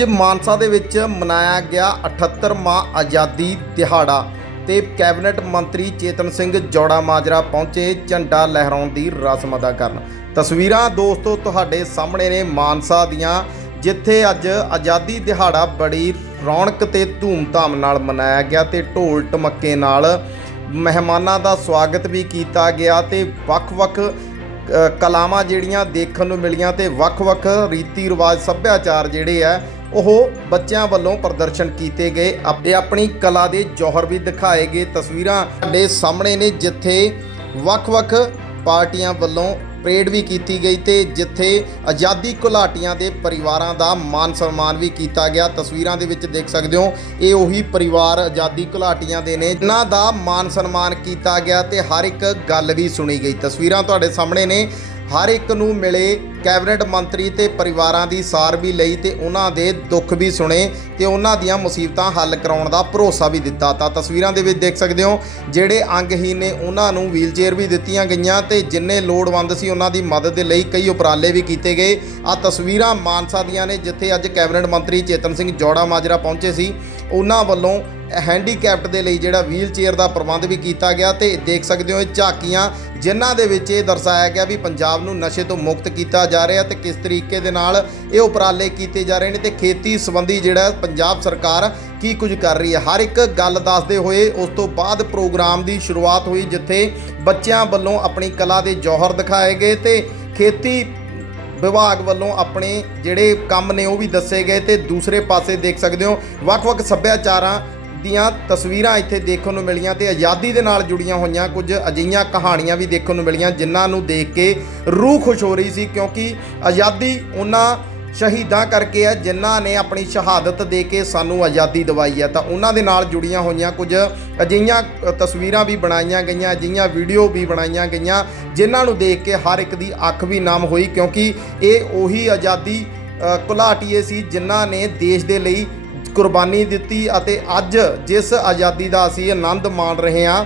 ਅੱਜ ਮਾਨਸਾ ਦੇ ਵਿੱਚ ਮਨਾਇਆ ਗਿਆ 78ਵਾਂ ਆਜ਼ਾਦੀ ਦਿਹਾੜਾ ਤੇ ਕੈਬਨਿਟ ਮੰਤਰੀ ਚੇਤਨ ਸਿੰਘ ਜੋੜਾ ਮਾਜਰਾ ਪਹੁੰਚੇ ਝੰਡਾ ਲਹਿਰਾਉਣ ਦੀ ਰਸਮ ਅਦਾ ਕਰਨ। ਤਸਵੀਰਾਂ ਦੋਸਤੋ ਤੁਹਾਡੇ ਸਾਹਮਣੇ ਨੇ ਮਾਨਸਾ ਦੀਆਂ, ਜਿੱਥੇ ਅੱਜ ਆਜ਼ਾਦੀ ਦਿਹਾੜਾ ਬੜੀ ਰੌਣਕ ਤੇ ਧੂਮਧਾਮ ਨਾਲ ਮਨਾਇਆ ਗਿਆ ਤੇ ਢੋਲ ਟਮੱਕੇ ਨਾਲ ਮਹਿਮਾਨਾਂ ਦਾ ਸਵਾਗਤ ਵੀ ਕੀਤਾ ਗਿਆ ਤੇ ਵੱਖ-ਵੱਖ ਕਲਾਵਾਂ ਜਿਹੜੀਆਂ ਦੇਖਣ ਨੂੰ ਮਿਲੀਆਂ ਤੇ ਵੱਖ-ਵੱਖ ਰੀਤੀ ਰਿਵਾਜ ਸੱਭਿਆਚਾਰ ਜਿਹੜੇ ਆ ਉਹ ਬੱਚਿਆਂ ਵੱਲੋਂ ਪ੍ਰਦਰਸ਼ਨ ਕੀਤੇ ਗਏ। ਆਪਣੇ ਆਪਣੀ ਕਲਾ ਦੇ ਜੋਹਰ ਵੀ ਦਿਖਾਏ ਗਏ। ਤਸਵੀਰਾਂ ਸਾਡੇ ਸਾਹਮਣੇ ਨੇ, ਜਿੱਥੇ ਵੱਖ-ਵੱਖ ਪਾਰਟੀਆਂ ਵੱਲੋਂ ਪਰੇਡ ਵੀ ਕੀਤੀ ਗਈ ਤੇ ਜਿੱਥੇ ਆਜ਼ਾਦੀ ਘੁਲਾਟੀਆਂ ਦੇ ਪਰਿਵਾਰਾਂ ਦਾ ਮਾਨ ਸਨਮਾਨ ਵੀ ਕੀਤਾ ਗਿਆ। ਤਸਵੀਰਾਂ ਦੇ ਵਿੱਚ ਦੇਖ ਸਕਦੇ ਹੋ, ਇਹ ਉਹੀ ਪਰਿਵਾਰ ਆਜ਼ਾਦੀ ਘੁਲਾਟੀਆਂ ਦੇ ਨੇ, ਜਿਨ੍ਹਾਂ ਦਾ ਮਾਨ ਸਨਮਾਨ ਕੀਤਾ ਗਿਆ ਤੇ ਹਰ ਇੱਕ ਗੱਲ ਵੀ ਸੁਣੀ ਗਈ। ਤਸਵੀਰਾਂ ਤੁਹਾਡੇ ਸਾਹਮਣੇ ਨੇ। ਹਰ ਇੱਕ ਨੂੰ ਮਿਲੇ ਕੈਬਨਿਟ ਮੰਤਰੀ ਤੇ ਪਰਿਵਾਰਾਂ ਦੀ ਸਾਰ ਵੀ ਲਈ ਤੇ ਉਹਨਾਂ ਦੇ ਦੁੱਖ ਵੀ ਸੁਣੇ ਤੇ ਉਹਨਾਂ ਦੀਆਂ ਮੁਸੀਬਤਾਂ ਹੱਲ ਕਰਾਉਣ ਦਾ ਭਰੋਸਾ ਵੀ ਦਿੱਤਾ। ਤਾਂ ਤਸਵੀਰਾਂ ਦੇ ਵਿੱਚ ਦੇਖ ਸਕਦੇ ਹੋ, ਜਿਹੜੇ ਅੰਗਹੀਨ ਨੇ, ਉਹਨਾਂ ਨੂੰ ਵੀਲਚੇਅਰ ਵੀ ਦਿੱਤੀਆਂ ਗਈਆਂ ਤੇ ਜਿੰਨੇ ਲੋੜਵੰਦ ਸੀ ਉਹਨਾਂ ਦੀ ਮਦਦ ਦੇ ਲਈ ਕਈ ਉਪਰਾਲੇ ਵੀ ਕੀਤੇ ਗਏ। ਆ ਤਸਵੀਰਾਂ ਮਾਨਸਾ ਦੀਆਂ ਨੇ, ਜਿੱਥੇ ਅੱਜ ਕੈਬਨਿਟ ਮੰਤਰੀ ਚੇਤਨ ਸਿੰਘ ਜੋੜਾ ਮਾਜਰਾ ਪਹੁੰਚੇ ਸੀ। ਉਹਨਾਂ ਵੱਲੋਂ ਹੈਂਡੀਕੈਪਟ ਦੇ ਲਈ ਜਿਹੜਾ ਵੀਲ ਚੇਅਰ ਦਾ ਪ੍ਰਬੰਧ ਵੀ ਕੀਤਾ ਗਿਆ ਤੇ ਦੇਖ ਸਕਦੇ ਹੋ ਇਹ ਝਾਕੀਆਂ ਜਿਨ੍ਹਾਂ ਦੇ ਵਿੱਚ ਇਹ ਦਰਸਾਇਆ ਗਿਆ ਵੀ ਪੰਜਾਬ ਨੂੰ ਨਸ਼ੇ ਤੋਂ ਮੁਕਤ ਕੀਤਾ ਜਾ ਰਿਹਾ ਤੇ ਕਿਸ ਤਰੀਕੇ ਦੇ ਨਾਲ ਇਹ ਉਪਰਾਲੇ ਕੀਤੇ ਜਾ ਰਹੇ ਨੇ ਤੇ ਖੇਤੀ ਸੰਬੰਧੀ ਜਿਹੜਾ ਪੰਜਾਬ ਸਰਕਾਰ ਕੀ ਕੁਝ ਕਰ ਰਹੀ ਹੈ। ਹਰ ਇੱਕ ਗੱਲ ਦੱਸਦੇ ਹੋਏ ਉਸ ਤੋਂ ਬਾਅਦ ਪ੍ਰੋਗਰਾਮ ਦੀ ਸ਼ੁਰੂਆਤ ਹੋਈ ਜਿੱਥੇ ਬੱਚਿਆਂ ਵੱਲੋਂ ਆਪਣੀ ਕਲਾ ਦੇ ਜੌਹਰ ਦਿਖਾਏ ਗਏ ਤੇ ਖੇਤੀ ਵਿਭਾਗ ਵੱਲੋਂ ਆਪਣੇ ਜਿਹੜੇ ਕੰਮ ਨੇ ਉਹ ਵੀ ਦੱਸੇ ਗਏ ਤੇ ਦੂਸਰੇ ਪਾਸੇ ਦੇਖ ਸਕਦੇ ਹੋ ਵੱਖ-ਵੱਖ ਸੱਭਿਆਚਾਰਾਂ ਦੀਆਂ ਤਸਵੀਰਾਂ ਇੱਥੇ ਦੇਖਣ ਨੂੰ ਮਿਲੀਆਂ ਤੇ ਆਜ਼ਾਦੀ ਦੇ ਨਾਲ ਜੁੜੀਆਂ ਹੋਈਆਂ ਕੁਝ ਅਜਿਹੀਆਂ ਕਹਾਣੀਆਂ ਵੀ ਦੇਖਣ ਨੂੰ ਮਿਲੀਆਂ ਜਿਨ੍ਹਾਂ ਨੂੰ ਦੇਖ ਕੇ ਰੂਹ ਖੁਸ਼ ਹੋ ਰਹੀ ਸੀ ਕਿਉਂਕਿ ਆਜ਼ਾਦੀ ਉਹਨਾਂ ਸ਼ਹੀਦਾਂ ਕਰਕੇ ਹੈ ਜਿਨ੍ਹਾਂ ਨੇ ਆਪਣੀ ਸ਼ਹਾਦਤ ਦੇ ਕੇ ਸਾਨੂੰ ਆਜ਼ਾਦੀ ਦਿਵਾਈ ਹੈ। ਤਾਂ ਉਹਨਾਂ ਦੇ ਨਾਲ ਜੁੜੀਆਂ ਹੋਈਆਂ ਕੁਝ ਅਜਿਹੀਆਂ ਤਸਵੀਰਾਂ ਵੀ ਬਣਾਈਆਂ ਗਈਆਂ ਅਜਿਹੀਆਂ ਵੀਡੀਓ ਵੀ ਬਣਾਈਆਂ ਗਈਆਂ ਜਿਨ੍ਹਾਂ ਨੂੰ ਦੇਖ ਕੇ ਹਰ ਇੱਕ ਦੀ ਅੱਖ ਵੀ ਨਮ ਹੋਈ ਕਿਉਂਕਿ ਇਹ ਉਹੀ ਆਜ਼ਾਦੀ ਅ, ਘੁਲਾਟੀਏ ਸੀ ਜਿਨ੍ਹਾਂ ਨੇ ਦੇਸ਼ ਦੇ ਲਈ ਕੁਰਬਾਨੀ ਦਿੱਤੀ ਅਤੇ ਅੱਜ ਜਿਸ ਆਜ਼ਾਦੀ ਦਾ ਅਸੀਂ ਆਨੰਦ ਮਾਣ ਰਹੇ ਹਾਂ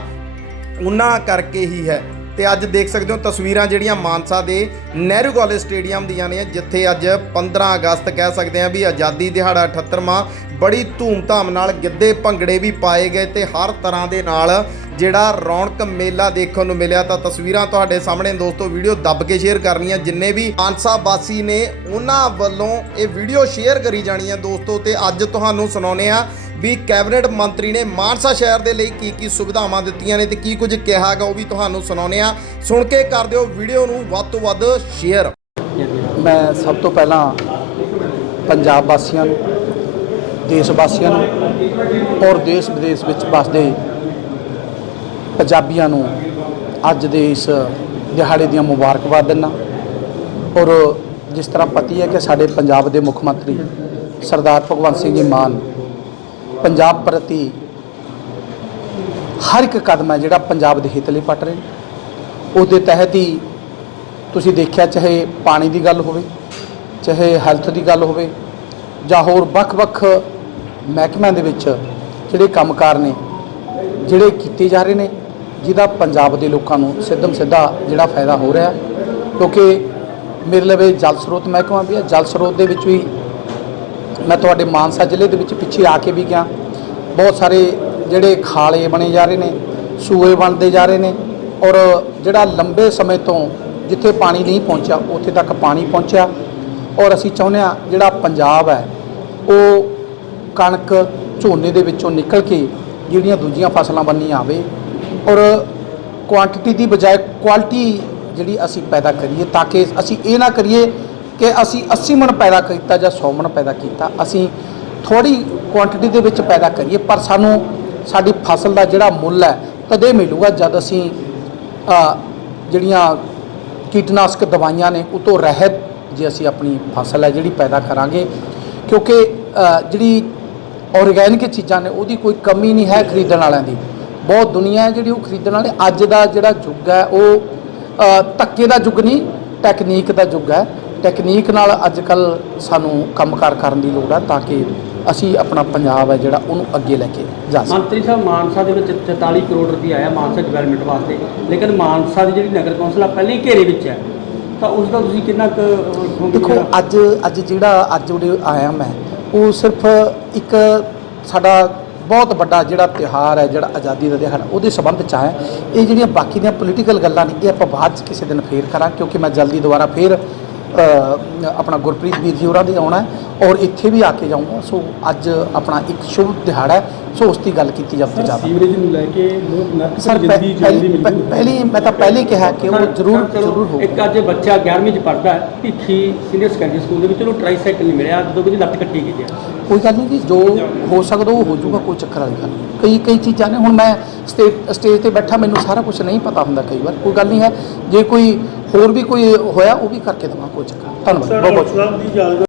ਉਹਨਾਂ ਕਰਕੇ ਹੀ ਹੈ। ਤੇ ਅੱਜ ਦੇਖ ਸਕਦੇ ਹੋ ਤਸਵੀਰਾਂ ਜਿਹੜੀਆਂ ਮਾਨਸਾ ਦੇ ਨਹਿਰੂ ਕਾਲਜ ਸਟੇਡੀਅਮ ਦੀਆਂ ਨੇ, ਜਿੱਥੇ ਅੱਜ 15 ਅਗਸਤ ਕਹਿ ਸਕਦੇ ਹਾਂ ਵੀ ਆਜ਼ਾਦੀ ਦਿਹਾੜਾ 78ਵਾਂ ਬੜੀ ਧੂਮਧਾਮ ਨਾਲ ਗਿੱਧੇ ਭੰਗੜੇ ਵੀ ਪਾਏ ਗਏ ਤੇ ਹਰ ਤਰ੍ਹਾਂ ਦੇ ਨਾਲ ਜਿਹੜਾ ਰੌਣਕ ਮੇਲਾ ਦੇਖਣ ਨੂੰ ਮਿਲਿਆ ਤਾਂ ਤਸਵੀਰਾਂ ਤੁਹਾਡੇ ਸਾਹਮਣੇ ਦੋਸਤੋ ਵੀਡੀਓ ਦੱਬ ਕੇ ਸ਼ੇਅਰ ਕਰਨੀਆਂ। ਜਿੰਨੇ ਵੀ ਮਾਨਸਾ ਵਾਸੀ ਨੇ, ਉਹਨਾਂ ਵੱਲੋਂ ਇਹ ਵੀਡੀਓ ਸ਼ੇਅਰ ਕਰੀ ਜਾਣੀ ਹੈ ਦੋਸਤੋ ਤੇ ਅੱਜ ਤੁਹਾਨੂੰ ਸੁਣਾਉਨੇ ਆ ਵੀ ਕੈਬਨਿਟ ਮੰਤਰੀ ਨੇ ਮਾਨਸਾ ਸ਼ਹਿਰ ਦੇ ਲਈ ਕੀ ਕੀ ਸੁਵਿਧਾਵਾਂ ਦਿੱਤੀਆਂ ਨੇ ਤੇ ਕੀ ਕੁਝ ਕਿਹਾਗਾ ਉਹ ਵੀ ਤੁਹਾਨੂੰ ਸੁਣਾਉਨੇ ਆ ਸੁਣ ਕੇ ਕਰ ਦਿਓ ਵੀਡੀਓ ਨੂੰ ਵੱਧ ਤੋਂ ਵੱਧ ਸ਼ੇਅਰ। ਮੈਂ ਸਭ ਤੋਂ ਪਹਿਲਾਂ ਪੰਜਾਬ ਵਾਸੀਆਂ ਨੂੰ, ਦੇਸ਼ ਵਾਸੀਆਂ ਨੂੰ ਔਰ ਦੇਸ਼ ਵਿਦੇਸ਼ ਵਿੱਚ ਵਸਦੇ ਪੰਜਾਬੀਆਂ ਨੂੰ ਅੱਜ ਦੇ ਇਸ ਦਿਹਾੜੇ ਦੀਆਂ ਮੁਬਾਰਕਬਾਦ ਦਿੰਦਾ। ਔਰ ਜਿਸ ਤਰ੍ਹਾਂ ਪਤੀ ਹੈ ਕਿ ਸਾਡੇ ਪੰਜਾਬ ਦੇ ਮੁੱਖ ਮੰਤਰੀ ਸਰਦਾਰ ਭਗਵੰਤ ਸਿੰਘ ਜੀ ਮਾਨ, ਪੰਜਾਬ ਪ੍ਰਤੀ ਹਰ ਇੱਕ ਕਦਮ ਹੈ ਜਿਹੜਾ ਪੰਜਾਬ ਦੇ ਹਿੱਤ ਲਈ ਪੱਟ ਰਹੇ ਨੇ। ਦੇ ਤਹਿਤ ਹੀ ਤੁਸੀਂ ਦੇਖਿਆ ਚਾਹੇ ਪਾਣੀ ਦੀ ਗੱਲ ਹੋਵੇ, ਚਾਹੇ ਹੈਲਥ ਦੀ ਗੱਲ ਹੋਵੇ, ਜਾਂ ਹੋਰ ਵੱਖ-ਵੱਖ ਮਹਿਕਮਿਆਂ ਦੇ ਵਿੱਚ ਜਿਹੜੇ ਕੰਮਕਾਰ ਨੇ, ਜਿਹੜੇ ਕੀਤੇ ਜਾ ਰਹੇ ਨੇ ਜਿਹਦਾ ਪੰਜਾਬ ਦੇ ਲੋਕਾਂ ਨੂੰ ਸਿੱਧਮ ਸਿੱਧਾ ਜਿਹੜਾ ਫਾਇਦਾ ਹੋ ਰਿਹਾ ਕਿਉਂਕਿ ਮੇਰੇ ਲਵੇ ਜਲ ਸਰੋਤ ਮਹਿਕਮਾ ਵੀ ਹੈ। ਜਲ ਸਰੋਤ ਦੇ ਵਿੱਚ ਵੀ ਮੈਂ ਤੁਹਾਡੇ ਮਾਨਸਾ ਜ਼ਿਲ੍ਹੇ ਦੇ ਵਿੱਚ ਪਿੱਛੇ ਆ ਕੇ ਵੀ ਗਿਆ। ਬਹੁਤ ਸਾਰੇ ਜਿਹੜੇ ਖਾਲੇ ਬਣੇ ਜਾ ਰਹੇ ਨੇ, ਸੂਏ ਬਣਦੇ ਜਾ ਰਹੇ ਨੇ ਔਰ ਜਿਹੜਾ ਲੰਬੇ ਸਮੇਂ ਤੋਂ ਜਿੱਥੇ ਪਾਣੀ ਨਹੀਂ ਪਹੁੰਚਿਆ, ਉੱਥੇ ਤੱਕ ਪਾਣੀ ਪਹੁੰਚਿਆ। ਔਰ ਅਸੀਂ ਚਾਹੁੰਦੇ ਹਾਂ ਜਿਹੜਾ ਪੰਜਾਬ ਹੈ, ਉਹ ਕਣਕ ਝੋਨੇ ਦੇ ਵਿੱਚੋਂ ਨਿਕਲ ਕੇ ਜਿਹੜੀਆਂ ਦੂਜੀਆਂ ਫਸਲਾਂ ਬੰਨੀ ਆਵੇ ਔਰ ਕੁਆਂਟੀਟੀ ਦੀ ਬਜਾਏ ਕੁਆਲਿਟੀ ਜਿਹੜੀ ਅਸੀਂ ਪੈਦਾ ਕਰੀਏ ਤਾਂ ਕਿ ਅਸੀਂ ਇਹ ਨਾ ਕਰੀਏ ਕਿ ਅਸੀਂ 80 ਮਣ ਪੈਦਾ ਕੀਤਾ ਜਾਂ 100 ਮਣ ਪੈਦਾ ਕੀਤਾ, ਅਸੀਂ ਥੋੜੀ ਕੁਆਂਟੀਟੀ ਦੇ ਵਿੱਚ ਪੈਦਾ ਕਰੀਏ, ਪਰ ਸਾਨੂੰ ਸਾਡੀ ਫਸਲ ਦਾ ਜਿਹੜਾ ਮੁੱਲ ਹੈ ਤਦੇ ਮਿਲੂਗਾ ਜਦ ਅਸੀਂ ਜਿਹੜੀਆਂ ਕੀਟਨਾਸ਼ਕ ਦਵਾਈਆਂ ਨੇ ਉਹ ਤੋਂ ਰਹਿਤ ਜੇ ਅਸੀਂ ਆਪਣੀ ਫਸਲ ਹੈ ਜਿਹੜੀ ਪੈਦਾ ਕਰਾਂਗੇ, ਕਿਉਂਕਿ ਜਿਹੜੀ ਔਰਗੈਨਿਕ ਚੀਜ਼ਾਂ ਨੇ ਉਹਦੀ ਕੋਈ ਕਮੀ ਨਹੀਂ ਹੈ ਖਰੀਦਣ ਵਾਲਿਆਂ ਦੀ। ਬਹੁਤ ਦੁਨੀਆ ਹੈ ਜਿਹੜੀ ਉਹ ਖਰੀਦਣ ਵਾਲੇ ਅੱਜ ਦਾ ਜਿਹੜਾ ਯੁੱਗ ਹੈ ਉਹ ਧੱਕੇ ਦਾ ਯੁੱਗ ਨਹੀਂ ਟੈਕਨੀਕ ਦਾ ਯੁੱਗ ਹੈ। ਟੈਕਨੀਕ ਨਾਲ ਅੱਜ ਕੱਲ ਸਾਨੂੰ ਕੰਮਕਾਰ ਕਰਨ ਦੀ ਲੋੜ ਹੈ ਤਾਂ ਕਿ ਅਸੀਂ ਆਪਣਾ ਪੰਜਾਬ ਹੈ ਜਿਹੜਾ ਉਹਨੂੰ ਅੱਗੇ ਲੈ ਕੇ ਜਾ ਸਕੀਏ। ਮੰਤਰੀ ਸਾਹਿਬ ਮਾਨਸਾ ਦੇ ਵਿੱਚ 44 ਕਰੋੜ ਰੁਪਏ ਆਇਆ ਮਾਨਸਾ ਡਿਵੈਲਪਮੈਂਟ ਵਾਸਤੇ। ਲੇਕਿਨ ਮਾਨਸਾ ਦੀ ਜਿਹੜੀ ਨਗਰ ਕੌਂਸਲ ਆ ਪਹਿਲਾਂ ਹੀ ਘੇਰੇ ਵਿੱਚ ਹੈ। ਤਾਂ ਉਸ ਦਾ ਤੁਸੀਂ ਕਿੰਨਾ ਕੁ ਦੇਖੋ ਅੱਜ ਅੱਜ ਜਿਹੜਾ ਅੱਜ ਉਰੇ ਆਇਆ ਮੈਂ ਉਹ ਸਿਰਫ ਇੱਕ ਸਾਡਾ ਬਹੁਤ ਵੱਡਾ ਜਿਹੜਾ ਤਿਉਹਾਰ ਹੈ, ਜਿਹੜਾ ਆਜ਼ਾਦੀ ਦਾ ਦਿਹਾੜਾ ਉਹਦੇ ਸੰਬੰਧ ਚ ਹੈ ਇਹ ਜਿਹੜੀਆਂ ਬਾਕੀ ਦੀਆਂ ਪੋਲੀਟੀਕਲ ਗੱਲਾਂ ਨੇ, ਇਹ ਆਪਾਂ ਬਾਅਦ ਚ ਕਿਸੇ ਦਿਨ ਫੇਰ ਕਰਾਂ ਕਿਉਂਕਿ ਮੈਂ ਜਲਦੀ ਦੁਬਾਰਾ ਫੇਰ ਆਪਣਾ ਗੁਰਪ੍ਰੀਤ ਵੀਰ ਜੀ ਹੋਰਾਂ ਦੇ ਆਉਣਾ ਔਰ ਇੱਥੇ ਵੀ ਆ ਕੇ ਜਾਊਂਗਾ। ਸੋ ਅੱਜ ਆਪਣਾ ਇੱਕ ਸ਼ੁਭ ਦਿਹਾੜਾ ਹੈ। ਸੋ ਉਸ ਦੀ ਗੱਲ ਕੀਤੀ ਜਾਵੇ ਜ਼ਿਆਦਾ। ਸੀਵਰੇਜ ਨੂੰ ਲੈ ਕੇ ਲੋਕ ਨਰਕ ਸਰ ਦੀ ਜ਼ਿੰਦਗੀ ਜਿਉਣ ਦੀ ਪਹਿਲੀ ਮੈਂ ਤਾਂ ਪਹਿਲੇ ਹੀ ਕਿਹਾ ਕਿ ਉਹ ਸਰ, ਜ਼ਰੂਰ ਸਰ, ਚਲੋ, ਜ਼ਰੂਰ ਹੋਊਗਾ। ਇੱਕ ਅੱਜ ਬੱਚਾ 11ਵੀਂ ਚ ਪੜਦਾ ਹੈ ਭਿੱਖੀ ਸੀਨੀਅਰ ਸੈਕੰਡਰੀ ਸਕੂਲ ਦੇ ਵਿੱਚ ਉਹਨੂੰ ਟ੍ਰਾਈਸਾਈਕਲ ਨਹੀਂ ਮਿਲਿਆ ਜਦੋਂ ਉਹਦੀ ਲੱਤ ਕੱਟੀ ਗਈ ਹੈ। ਕੋਈ ਗੱਲ ਨਹੀਂ ਜੀ ਜੋ ਹੋ ਸਕਦਾ ਉਹ ਹੋ ਜਾਊਗਾ ਕੋਈ ਚੱਕਰ ਵਾਲੀ ਗੱਲ ਨਹੀਂ। ਕਈ ਕਈ ਚੀਜ਼ਾਂ ਨੇ ਹੁਣ ਮੈਂ ਸਟੇਜ ਸਟੇਜ ਤੇ ਬੈਠਾ ਮੈਨੂੰ ਸਾਰਾ ਕੁਝ ਨਹੀਂ ਪਤਾ ਹੁੰਦਾ ਕਈ ਵਾਰ। ਕੋਈ ਗੱਲ ਨਹੀਂ ਹੈ ਜੇ ਕੋਈ ਹੋਰ ਵੀ ਕੋਈ ਹੋਇਆ ਉਹ ਵੀ ਕਰਕੇ ਦੇਵਾਂ ਕੋਈ ਚੱਕਰ ਧੰਨਵਾਦ ਬਹੁਤ ਬਹੁਤ